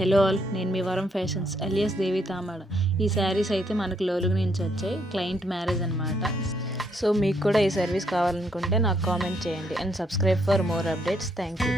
Hello all, నేను మీ వరం fashions alias దేవి తామాడ. ఈ శారీస్ అయితే మనకు లోలుగు నుంచి వచ్చాయి, క్లయింట్ మ్యారేజ్ అనమాట. సో మీకు కూడా ఈ సర్వీస్ కావాలనుకుంటే నాకు కామెంట్ చేయండి and subscribe for more updates. Thank you.